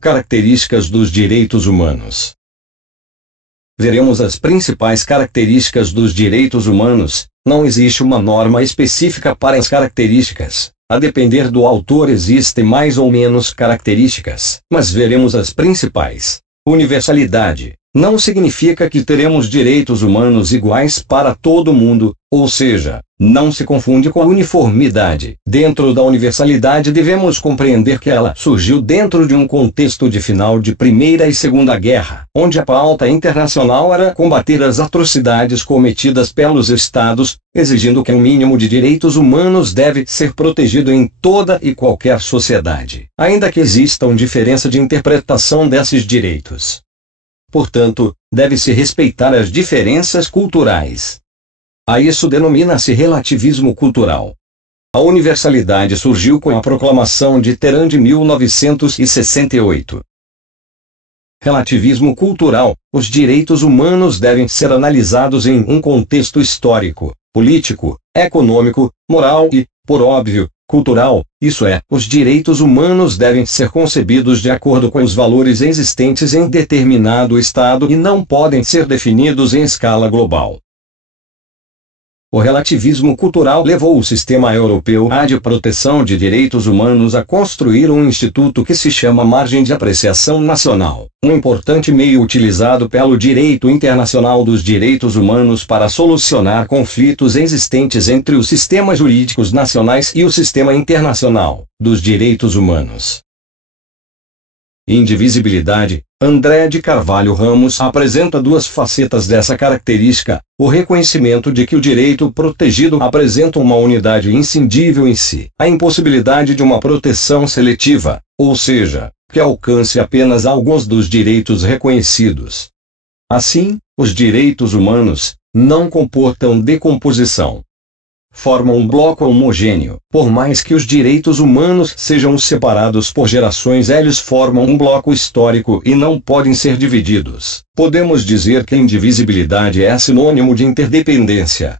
Características dos direitos humanos. Veremos as principais características dos direitos humanos. Não existe uma norma específica para as características. A depender do autor existem mais ou menos características, mas veremos as principais. Universalidade. Não significa que teremos direitos humanos iguais para todo mundo, ou seja, não se confunde com a uniformidade. Dentro da universalidade devemos compreender que ela surgiu dentro de um contexto de final de Primeira e Segunda Guerra, onde a pauta internacional era combater as atrocidades cometidas pelos Estados, exigindo que um mínimo de direitos humanos deve ser protegido em toda e qualquer sociedade, ainda que exista diferença de interpretação desses direitos. Portanto, deve-se respeitar as diferenças culturais. A isso denomina-se relativismo cultural. A universalidade surgiu com a Proclamação de Teherã de 1968. Relativismo cultural. Os direitos humanos devem ser analisados em um contexto histórico, político, econômico, moral e, por óbvio, cultural, isso é, os direitos humanos devem ser concebidos de acordo com os valores existentes em determinado Estado e não podem ser definidos em escala global. O relativismo cultural levou o sistema europeu de proteção de direitos humanos a construir um instituto que se chama Margem de Apreciação Nacional, um importante meio utilizado pelo direito internacional dos direitos humanos para solucionar conflitos existentes entre os sistemas jurídicos nacionais e o sistema internacional dos direitos humanos. Indivisibilidade. André de Carvalho Ramos apresenta duas facetas dessa característica: o reconhecimento de que o direito protegido apresenta uma unidade inscindível em si, a impossibilidade de uma proteção seletiva, ou seja, que alcance apenas alguns dos direitos reconhecidos. Assim, os direitos humanos não comportam decomposição. Formam um bloco homogêneo. Por mais que os direitos humanos sejam separados por gerações, eles formam um bloco histórico e não podem ser divididos. Podemos dizer que a indivisibilidade é sinônimo de interdependência.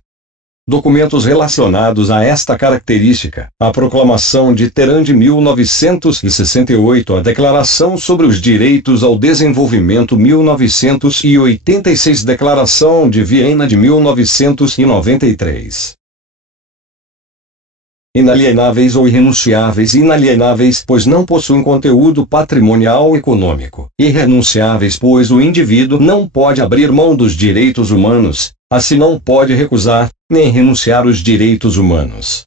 Documentos relacionados a esta característica: a Proclamação de Teherã de 1968, a Declaração sobre os Direitos ao Desenvolvimento 1986, Declaração de Viena de 1993. Inalienáveis ou irrenunciáveis. Inalienáveis, pois não possuem conteúdo patrimonial econômico. Irrenunciáveis, pois o indivíduo não pode abrir mão dos direitos humanos, assim não pode recusar, nem renunciar os direitos humanos.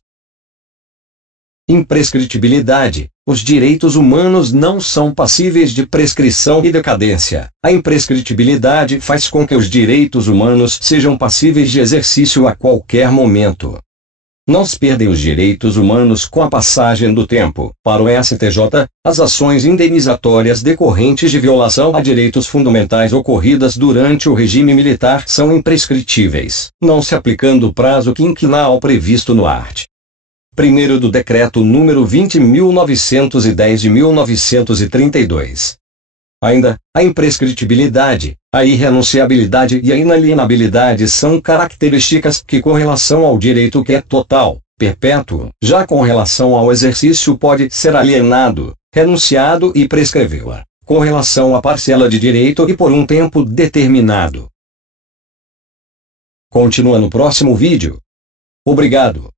Imprescritibilidade. Os direitos humanos não são passíveis de prescrição e decadência. A imprescritibilidade faz com que os direitos humanos sejam passíveis de exercício a qualquer momento. Não se perdem os direitos humanos com a passagem do tempo. Para o STJ, as ações indenizatórias decorrentes de violação a direitos fundamentais ocorridas durante o regime militar são imprescritíveis, não se aplicando o prazo quinquenal previsto no art. 1º do Decreto número 20.910 de 1932. Ainda, a imprescritibilidade, a irrenunciabilidade e a inalienabilidade são características que com relação ao direito que é total, perpétuo, já com relação ao exercício pode ser alienado, renunciado e prescreveu-a, com relação à parcela de direito e por um tempo determinado. Continua no próximo vídeo. Obrigado.